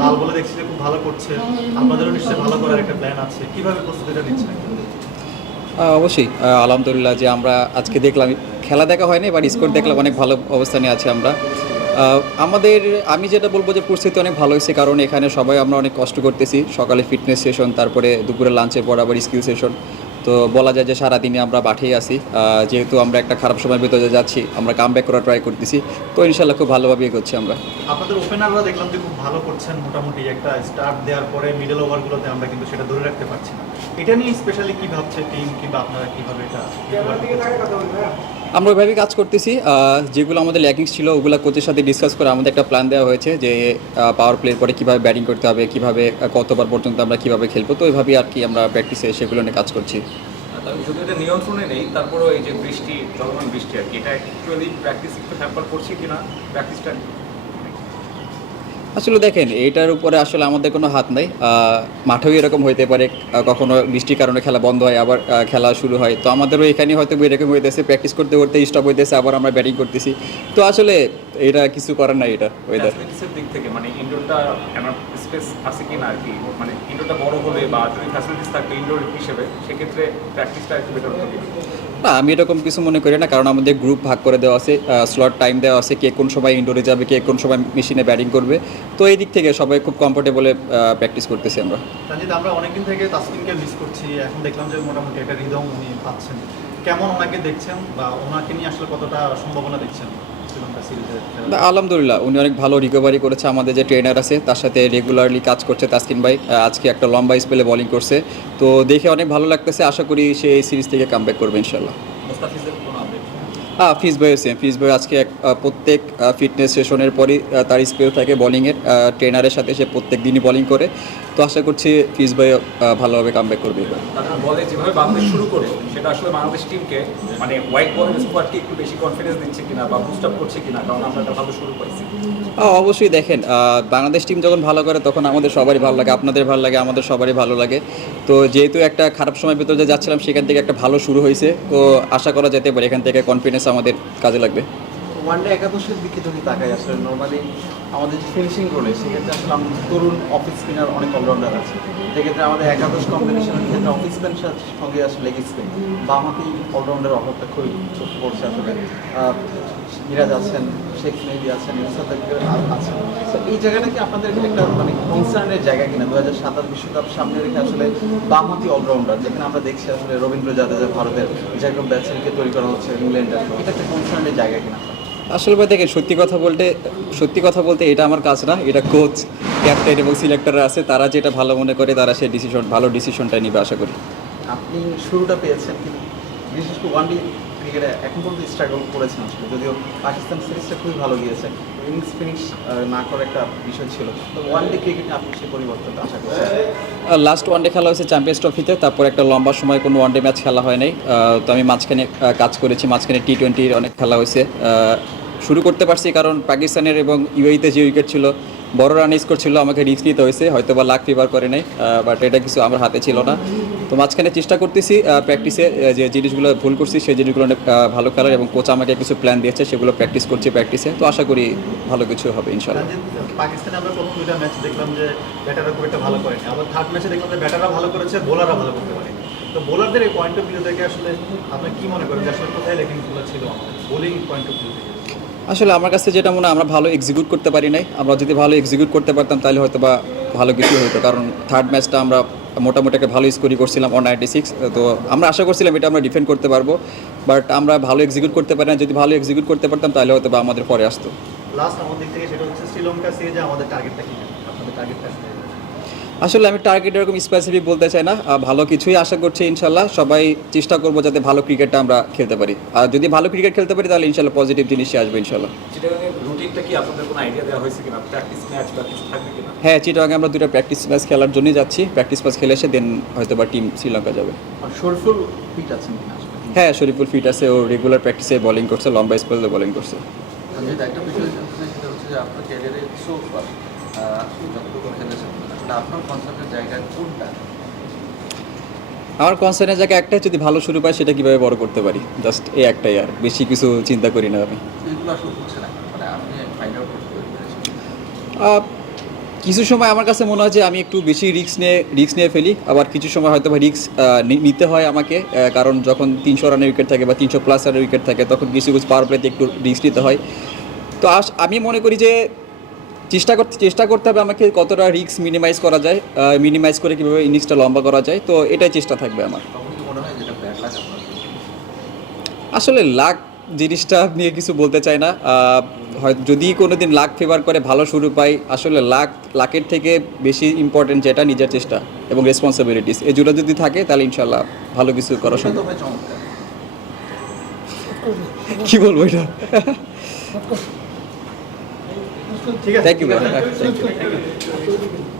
লাল বলে দেখছি যে খুব ভালো করছে, আপনাদেরও নিশ্চয়ই ভালো করার একটা প্ল্যান আছে, কিভাবে প্রস্তুতিটা নিচ্ছেন? অবশ্যই আলহামদুলিল্লাহ যে আমরা আজকে দেখলাম খেলা দেখা হয়নি, বাট স্কোর দেখলাম অনেক ভালো অবস্থানে আছি আমরা। আমাদের আমি যেটা বলবো যে পরিস্থিতি অনেক ভালো হয়েছে, কারণ এখানে সবাই আমরা অনেক কষ্ট করতেছি। সকালে ফিটনেস সেশন, তারপরে দুপুরে লাঞ্চের পর আবার স্কিল সেশন। তো বলা যায় যে সারাদিনে আমরা মাঠেই আছি। যেহেতু আমরা একটা খারাপ সময়ের ভিতরে যাচ্ছি, আমরা কাম ব্যাক করার ট্রাই করতেছি। তো ইনশাল্লাহ খুব ভালোভাবে এগোচ্ছি আমরা। আপনাদের ওপেনাররা দেখলাম যে খুব ভালো করছেন, মোটামুটি একটা স্টার্ট দেওয়ার পরে মিডল ওভারগুলোতে আমরা কিন্তু সেটা ধরে রাখতে পারছি না। এটা নিয়ে স্পেশালি কী ভাবছে টিম, কিংবা আপনারা কীভাবে এটা? আমরা ওইভাবেই কাজ করতেছি। যেগুলো আমাদের ল্যাকিংস ছিল ওগুলো কোচের সাথে ডিসকাস করে আমাদের একটা প্ল্যান দেওয়া হয়েছে যে পাওয়ার প্লের পরে কীভাবে ব্যাটিং করতে হবে, কীভাবে কতবার পর্যন্ত আমরা কীভাবে খেলবো। তো ওইভাবেই আর কি আমরা প্র্যাকটিসে সেগুলো নিয়ে কাজ করছি। তবে যদি এটা নিয়ন্ত্রণে নেই, তারপরেও এই যে বৃষ্টি, চলমান বৃষ্টি আর কি, এটা অ্যাকচুয়ালি প্র্যাকটিস একটু হ্যাম্পার করছে কিনা প্র্যাকটিসটা? আসলে দেখেন, এইটার উপরে আসলে আমাদের কোনো হাত নাই। মাঠেও এরকম হইতে পারে, কখনো বৃষ্টির কারণে খেলা বন্ধ হয়, আবার খেলা শুরু হয়। তো আমাদেরও এখানে হয়তো এরকম হইতেছে, প্র্যাকটিস করতে করতে স্টপ হইতেছে, আবার আমরা ব্যাটিং করতেছি। তো আসলে এটা কিছু করার নাই, এটা ওয়েদার। ফ্যাসিলিটিসের দিক থেকে মানে ইনডোরটা আমার স্পেস আছে কিনা আর কি, মানে ইনডোরটা বড় হলে বা যদি ফ্যাসিলিটিস থাকবে ইনডোর হিসেবে, সেক্ষেত্রে প্র্যাকটিসটা একটু বেটার হতো কিনা? না, আমি এরকম কিছু মনে করি না, কারণ আমাদের গ্রুপ ভাগ করে দেওয়া আছে, স্লট টাইম দেওয়া আছে, কে কোন সময় ইনডোরে যাবে, কে কোন সময় মেশিনে ব্যাটিং করবে। তো এই দিক থেকে সবাই খুব কমফোর্টেবলে প্র্যাকটিস করতেছি আমরা। তানজিদ, আমরা অনেকদিন থেকে তাসকিনকে মিস করছি, এখন দেখলাম যে মোটামুটি একটা রিদম উনি পাচ্ছেন। কেমন ওনাকে দেখছেন, বা ওনাকে নিয়ে আসলে কতটা সম্ভাবনা দেখছেন শ্রীলঙ্কা সিরিজের? আলহামদুলিল্লাহ, উনি অনেক ভালো রিকভারি করেছে। আমাদের যে ট্রেনার আছে তার সাথে রেগুলারলি কাজ করছে তাসকিন ভাই। আজকে একটা লম্বা স্পেলে বোলিং করছে, তো দেখে অনেক ভালো লাগতেছে। আশা করি সে এই সিরিজ থেকে কামব্যাক করবে ইনশাল্লাহ। মোস্তাফিজের কোনো আপডেট? ফিজ ভাইও সেম। ফিজ ভাই আজকে প্রত্যেক ফিটনেস সেশনের পরই তার স্পেল থাকে বোলিংয়ের। ট্রেনারের সাথে সে প্রত্যেক দিনই বোলিং করে। তো আশা করছি ফিজ ভাই ভালোভাবে কামব্যাক করবে এবার। তারা বলে যেভাবে বাংলাদেশ শুরু করে সেটা আসলে বাংলাদেশ টিমকে মানে হোয়াইট বলের স্কোয়াডকে একটু বেশি কনফিডেন্স দিচ্ছে কিনা বা বুস্ট আপ করছে কিনা, কারণ আমরা একটা ভালো শুরু পাইছি। অবশ্যই দেখেন, বাংলাদেশ টিম যখন ভালো করে তখন আমাদের সবারই ভালো লাগে, আপনাদের ভালো লাগে, আমাদের সবারই ভালো লাগে। তো যেহেতু একটা খারাপ সময়ের ভিতরে যাচ্ছিলাম, সেখান থেকে একটা ভালো শুরু হয়েছে। তো আশা করা যেতে পারে এখান থেকে কনফিডেন্স আমাদের কাজে লাগবে। ওয়ানডে একাদশের দিকে যদি তাকাই, আসলে নর্মালি আমাদের যে ফিনিশিং রোলে সেক্ষেত্রে আসলে আমাদের তরুণ অফ স্পিনার অনেক অলরাউন্ডার আছে। সেক্ষেত্রে আমাদের একাদশ কম্বিনেশনের ক্ষেত্রে অফ স্পিনের সঙ্গে আসলে লেগ স্পিন বামহাতি অলরাউন্ডার অভাবটা খুবই চোখে পড়ছে আসলে। মিরাজ আছেন, শেখ মেহেদী আছেন, মুসাদ্দেক আছেন। তো এই জায়গাটা কি আপনাদের একটা মানে কনসার্নের জায়গা কিনা? 2027 বিশ্বকাপ সামনে রেখে আসলে বামহাতি অলরাউন্ডার, যেখানে আমরা দেখছি আসলে রবীন্দ্র জাদেজা ভারতের, জ্যাকব ব্যাটসম্যানকে তৈরি করা হচ্ছে ইংল্যান্ডের, এটা একটা কনসার্নের জায়গা কিনা? আসলে ভাই দেখেন, সত্যি কথা বলতে এটা আমার কাজ না, এটা কোচ, ক্যাপ্টেন এবং সিলেক্টররা আছে, তারা যেটা ভালো মনে করে তারা সেই ভালো ডিসিশনটা নিবে আশা করি। আপনি শুরুটা পেয়েছেন, কিন্তু বিশেষ করে ওয়ানডে ক্রিকেটে এখন পর্যন্ত স্ট্রাগল করেছেন আসলে, যদিও পাকিস্তান সিরিজটা খুবই ভালো গিয়েছে, ইনিংস ফিনিশ না করার একটা বিষয় ছিল। তো ওয়ানডে ক্রিকেটে আপনি সেই পরিবর্তনটা আশা করছেন? লাস্ট ওয়ানডে খেলা হয়েছে চ্যাম্পিয়ন্স ট্রফিতে, তারপর একটা লম্বা সময় কোনো ওয়ানডে ম্যাচ খেলা হয় নাই। তো আমি মাঝখানে কাজ করেছি, মাঝখানে টি20 অনেক খেলা হয়েছে। শুরু করতে পারছি কারণ পাকিস্তানের এবং ইউএইতে যে উইকেট ছিল, বড় রান স্কোর ছিল, আমাকে রিস্ক নিতে হয়েছে, হয়তো বা লাক ফেভার করে নাই, বাট এটা কিছু আমার হাতে ছিল না। তো মাঝখানে চেষ্টা করতেছি প্র্যাকটিসে যে জিনিসগুলো ভুল করছি সেই জিনিসগুলো অনেক ভালো খেলার, এবং কোচ আমাকে কিছু প্ল্যান দিয়েছে, সেগুলো প্র্যাকটিস করছি প্র্যাকটিসে। তো আশা করি ভালো কিছু হবে ইনশাল্লাহ। পাকিস্তানে আমরা প্রথম দুইটা ম্যাচ দেখলাম যে ব্যাটাররা খুব একটা ভালো করেনি, আবার থার্ড ম্যাচে দেখলাম যে ব্যাটাররা ভালো করেছে, বোলাররা ভালো করতে পারেনি। তো বোলারদের এই পয়েন্ট অফ ভিউ থেকে আসলে আপনি কি মনে করেন যে আসলে কোথায় লেকিংসগুলো ছিল আমাদের বোলিং পয়েন্ট অফ ভিউ থেকে? আসলে আমার কাছে যেটা মনে হয়, আমরা ভালো এক্সিকিউট করতে পারি নাই। আমরা যদি ভালো এক্সিকিউট করতে পারতাম তাহলে হয়তো বা ভালো কিছু হতো, কারণ থার্ড ম্যাচটা আমরা মোটামুটি একটা ভালো স্কোরই করছিলাম 196। তো আমরা আশা করছিলাম এটা আমরা ডিফেন্ড করতে পারবো, বাট আমরা ভালো এক্সিকিউট করতে পারি না। যদি ভালো এক্সিকিউট করতে পারতাম তাহলে হয়তো বা আমাদের পরে আসতো। লাস্ট আমাদের দিক থেকে সেটা হচ্ছে শ্রীলঙ্কা সিরিজে আমাদের টার্গেটটা কি, আপনাদের টার্গেটটা? আসলে আমি টার্গেট এরকম স্পেসিফিক বলতে চাই না, ভালো কিছুই আশা করছি ইনশাল্লাহ। সবাই চেষ্টা করবো যাতে ভালো ক্রিকেটটা আমরা খেলতে পারি, আর যদি ভালো ক্রিকেট খেলতে পারি তাহলে ইনশাল্লাহ পজিটিভ জিনিসই আসবে ইনশাল্লাহ। চিটাগাংয়ের রুটিনটা কি আপনাদের কোনো আইডিয়া দেওয়া হয়েছে কিনা? প্র্যাকটিস ম্যাচ বা কিছু থাকবে কিনা? হ্যাঁ, চিটাগাংয়ে আমরা দুটো প্র্যাকটিস ম্যাচ খেলার জন্যই যাচ্ছি। প্র্যাকটিস ম্যাচ খেলে এসে দেন হয়তো বা টিম শ্রীলঙ্কা যাবে। আর শরীফুল ফিট আছেন কিনা আসলে? হ্যাঁ, শরীফুল ফিট আছে, ও রেগুলার প্র্যাকটিসে বোলিং করছে, লম্বা স্পেলে বোলিং করছে। একটা বিষয় জানতে চাই, সেটা হচ্ছে যে আপনার ক্যারিয়ারে সো ফার যতটুকু খেলেছেন, আসলে আপনার কনসার্নের জায়গা কোনটা? আমার কনসার্নের জায়গা একটাই, যদি ভালো শুরু পাই সেটা কীভাবে বড় করতে পারি, জাস্ট এই একটাই, আর বেশি কিছু চিন্তা করি না আমি। এগুলো আসলে হচ্ছে না, মানে আপনি ফাইন্ড আউট করতে পেরেছেন? কিছু সময় আমার কাছে মনে হয় যে আমি একটু বেশি রিস্ক নিয়ে ফেলি, আবার কিছু সময় হয়তো বা রিস্ক নিতে হয় আমাকে, কারণ যখন 300 রানের উইকেট থাকে বা 300+ রানের উইকেট থাকে তখন কিছু পাওয়ার প্লেতে একটু রিস্ক নিতে হয়। তো আমি মনে করি যে চেষ্টা করতে হবে আমাকে কতটা রিস্ক মিনিমাইজ করা যায়, মিনিমাইজ করে কীভাবে ইনিংসটা লম্বা করা যায়, তো এটাই চেষ্টা থাকবে আমার। তখন কি মনে হয় যেটা ব্যাড লাক আপনার? আসলে লাক জিনিসটা নিয়ে কিছু বলতে চাই না, হয়তো যদি কোনো দিন লাক ফেভার করে ভালো শুরু পাই, আসলে লাকের থেকে বেশি ইম্পর্টেন্ট যেটা নিজের চেষ্টা এবং রেসপন্সিবিলিটিস, এই দুটো যদি থাকে তাহলে ইনশাল্লাহ ভালো কিছু করা এটা সম্ভব। তো ভাই চমৎকার। কি বলবো এটা। ঠিক আছে থ্যাংক ইউ ভাই, ঠিক আছে। Thank you.